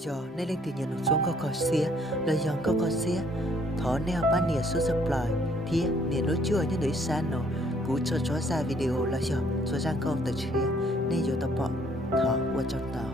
giờ nên lên từ nhà nó xuống có xía lời dòng có xía thọ neo bán nhà số supply thì nè nó chưa như đấy san nó cú cho ra video là giờ cho ra câu từ chia nên giờ tập bỏ thọ qua cho tao